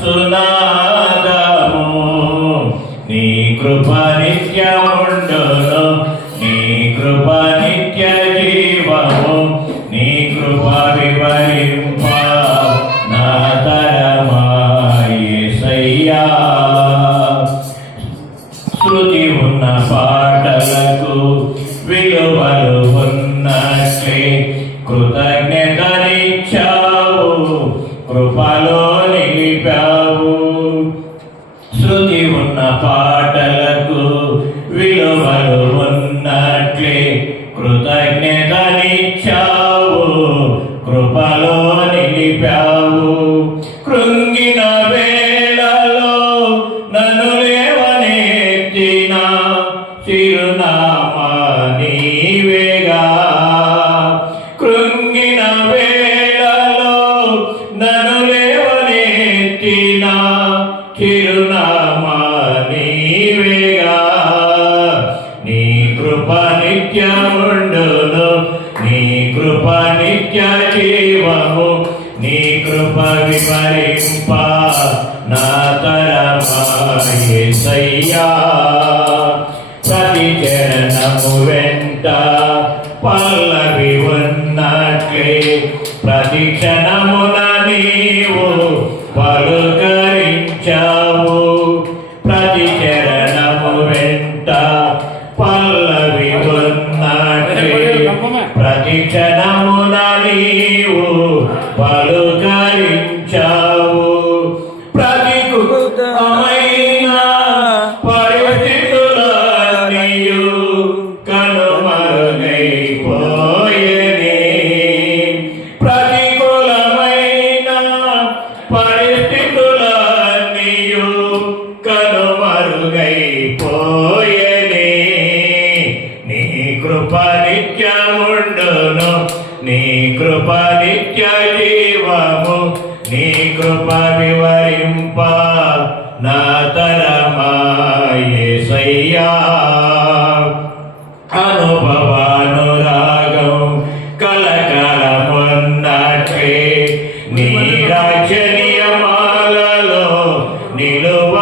సునాదము నీ కృప నిత్యముండును నీ కృప నిత్య జీవము నీ కృప వివరింప నా తరమా యేసయ్యా శృతి ఉన్న పాటలకు విలువలు ఉన్నట్లే కృతజ్ఞతనిచ్చావు కృపలో నిలిపావు శృతి ఉన్న పాటలకు విలువలు ఉన్నట్లే కృతజ్ఞతనిచ్చావు కృపలో నిలిపావు కృంగిన వేళలో నన్ను లేవనెత్తిన చిరునామా నీవేగా కృంగిన వేళలో నన్ను లేవనెత్తిన చిరునామా నీవేగా నీ కృప నిత్యముండును నీ కృప నిత్య జీవము నీ కృప వివరింప నా తరమా యేసయ్యా ప్రతి చరణము వెంట పల్లవి ఉన్నట్లే ప్రతి క్షణమున నీవు పలుకరించావు ప్రతి చరణము వెంట పల్లవి ఉన్నట్లే ప్రతి క్షణమున నీవు పలుకరించావు ప్రతికూలమైన పరిస్థితులన్నీయు కనుమరుగైపోయేనే ప్రతికూలమైన పరిస్థితులన్నీయు కనుమరుగైపోయేనే నీ కృప నిత్యముండును నీ కృప నిత్య జీవము నీ కృప వివరింప నా తరమా యేసయ్యా అనుభవానురాగం కలకలమున్నట్లే నీ రాజ్య నియమాలలో నిలువ